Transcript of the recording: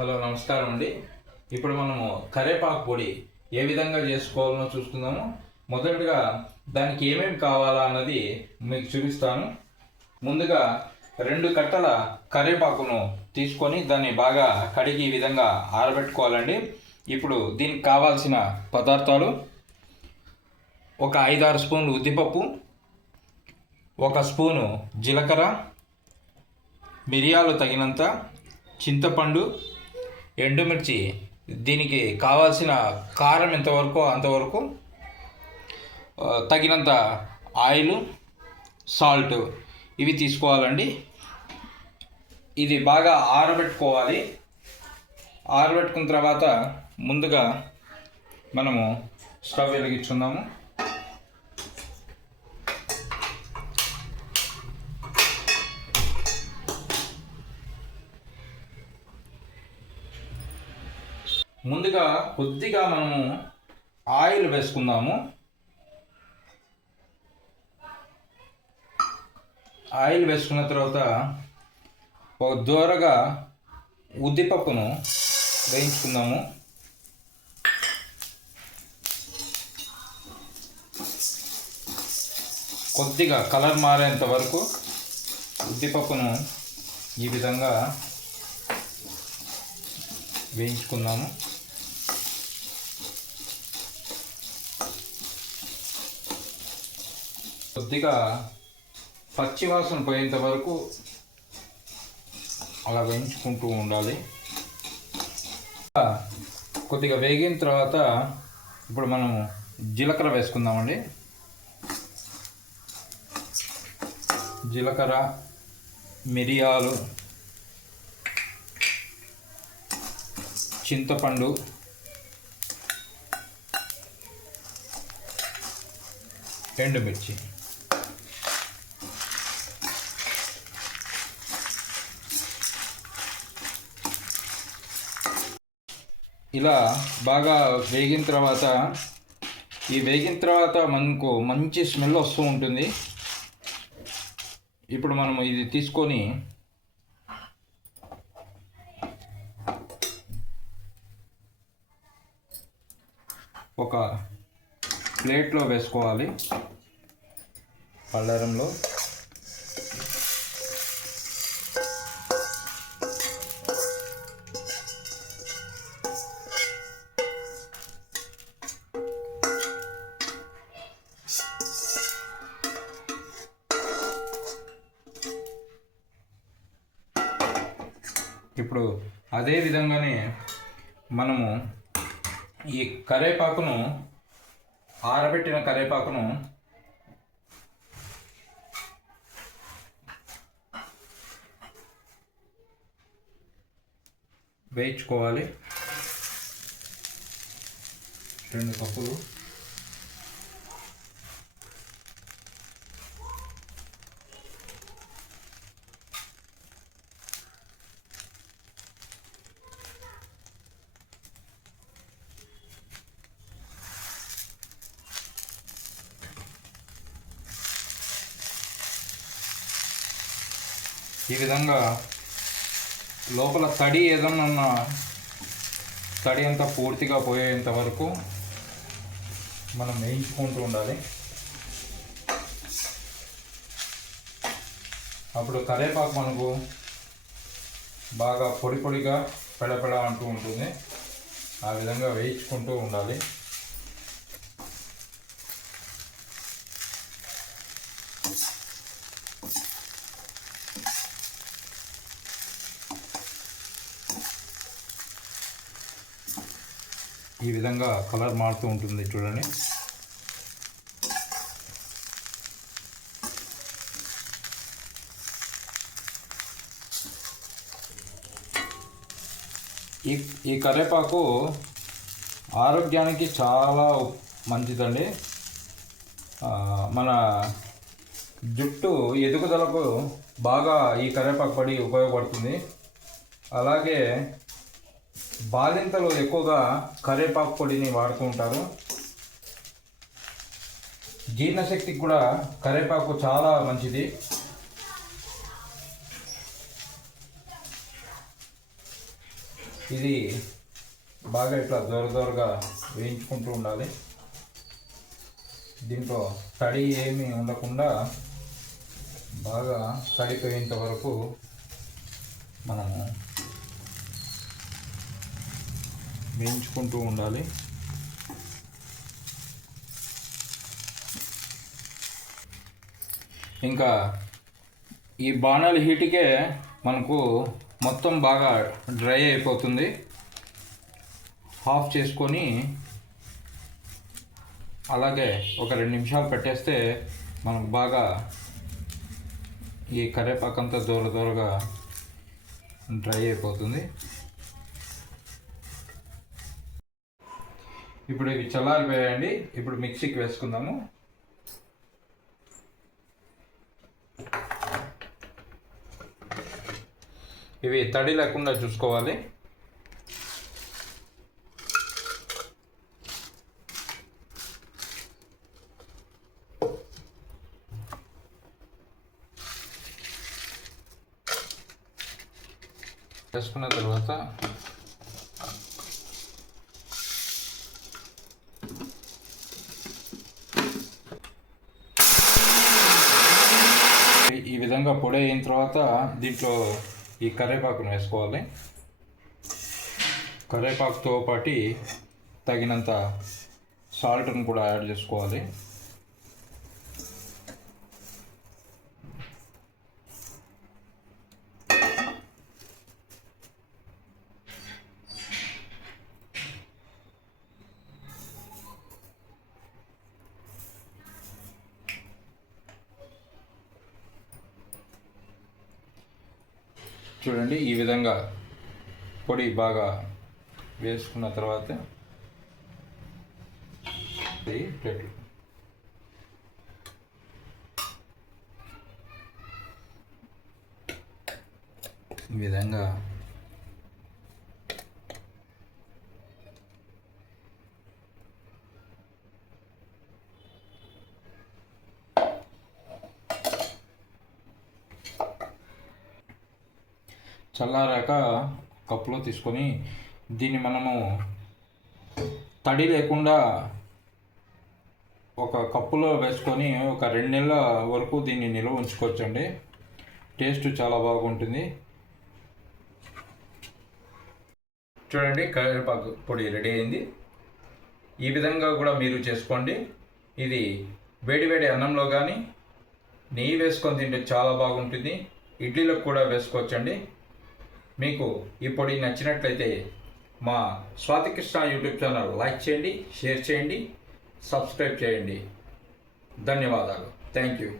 Hello, నమస్కారం అండి. ఇప్పుడు మనము కరేపాకు పొడి ఏ విధంగా చేసుకోవాలో చూసుకుందాము. మొదటగా దానికి ఏమేమి కావాలా అన్నది మీకు చూపిస్తాను. ముందుగా 2 కట్టల కరేపాకును తీసుకొని దాన్ని బాగా కడిగి ఈ విధంగా ఆరబెట్టుకోవాలండి. ఇప్పుడు దీనికి కావాల్సిన పదార్థాలు: ఒక 5-6 స్పూన్లు ఉద్దిపప్పు, 1 స్పూను జీలకర్ర, మిరియాలు తగినంత, చింతపండు, ఎండుమిర్చి, దీనికి కావాల్సిన కారం ఎంతవరకు అంతవరకు, తగినంత ఆయిల్, సాల్ట్ ఇవి తీసుకోవాలండి. ఇది బాగా ఆరబెట్టుకోవాలి. ఆరబెట్టుకున్న తర్వాత ముందుగా మనము స్టవ్ వెలిగించుకుందాము. ముందుగా కొద్దిగా మనము ఆయిల్ వేసుకుందాము. ఆయిల్ వేసుకున్న తర్వాత ఒక దూరగా ఉద్దిపప్పును వేయించుకుందాము. కొద్దిగా కలర్ మారేంత వరకు ఉద్దిపప్పును ఈ విధంగా వేయించుకుందాము. కొద్దిగా పచ్చివాసన పోయేంత వరకు అలా వేయించుకుంటూ ఉండాలి. కొద్దిగా వేగిన తర్వాత ఇప్పుడు మనము జీలకర్ర వేసుకుందామండి. జీలకర్ర, మిరియాలు, చింతపండు, ఎండుమిర్చి, ఇలా బాగా వేగిన తర్వాత మనకు మంచి స్మెల్ వస్తూ ఉంటుంది. ఇప్పుడు మనము ఇది తీసుకొని ఒక ప్లేట్లో వేసుకోవాలి. పళ్ళారంలో ఇప్పుడు అదే విధంగానే మనము ఈ కరేపాకును, ఆరబెట్టిన కరేపాకును వేయించుకోవాలి. 2 కప్పులు. ఈ విధంగా లోపల తడి ఏదన్నా తడి అంతా పూర్తిగా పోయేంత వరకు మనం వేయించుకుంటూ ఉండాలి. అప్పుడు కరేపాకు మనకు బాగా పొడి పొడిగా పెడపెడ అంటూ ఉంటుంది. ఆ విధంగా వేయించుకుంటూ ఉండాలి. ఈ విధంగా కలర్ మారుతూ ఉంటుంది చూడండి. ఈ కరివేపాకు ఆరోగ్యానికి చాలా మంచిదండి. మన జుట్టు ఎదుగుదలకు బాగా ఈ కరివేపాకు పొడి ఉపయోగపడుతుంది. అలాగే బాలింతలు ఎక్కువగా కరివేపాకు పొడిని వాడుతూ ఉంటారు. జీర్ణశక్తికి కూడా కరివేపాకు చాలా మంచిది. ఇది బాగా ఇట్లా దూరగా వేయించుకుంటూ ఉండాలి. దీంట్లో తడి ఏమీ ఉండకుండా బాగా తడిపోయేంత వరకు మనము వేయించుకుంటూ ఉండాలి. ఇంకా ఈ బాణాల హీట్కే మనకు మొత్తం బాగా డ్రై అయిపోతుంది. ఆఫ్ చేసుకొని అలాగే ఒక 2 నిమిషాలు పెట్టేస్తే మనకు బాగా ఈ కరివేపాకంతా దూరగా డ్రై అయిపోతుంది. ఇప్పుడు ఇవి చల్లారిపోయాయండి. ఇప్పుడు మిక్సీకి వేసుకుందాము. ఇవి తడి లేకుండా చూసుకోవాలి. వేసుకున్న తర్వాత ఈ విధంగా పొడి అయిన తర్వాత దీంట్లో ఈ కరివేపాకును వేసుకోవాలి. కరివేపాకుతో పాటు తగినంత సాల్ట్ను కూడా యాడ్ చేసుకోవాలి. చూడండి, ఈ విధంగా పొడి బాగా వేసుకున్న తర్వాత ప్లేట్లు ఈ విధంగా చల్లారాక కప్పులో తీసుకొని దీన్ని మనము తడి లేకుండా ఒక కప్పులో వేసుకొని ఒక 2 నెలల వరకు దీన్ని నిల్వ ఉంచుకోవచ్చండి. టేస్ట్ చాలా బాగుంటుంది. చూడండి, కరివేపాకు పొడి రెడీ అయింది. ఈ విధంగా కూడా మీరు చేసుకోండి. ఇది వేడి అన్నంలో కానీ నెయ్యి వేసుకొని తింటే చాలా బాగుంటుంది. ఇడ్లీలకు కూడా వేసుకోవచ్చండి. మీకు ఈ పొడి నచ్చినట్లయితే మా స్వాతికృష్ణ యూట్యూబ్ ఛానల్ లైక్ చేయండి, షేర్ చేయండి, సబ్స్క్రైబ్ చేయండి. ధన్యవాదాలు. Thank you.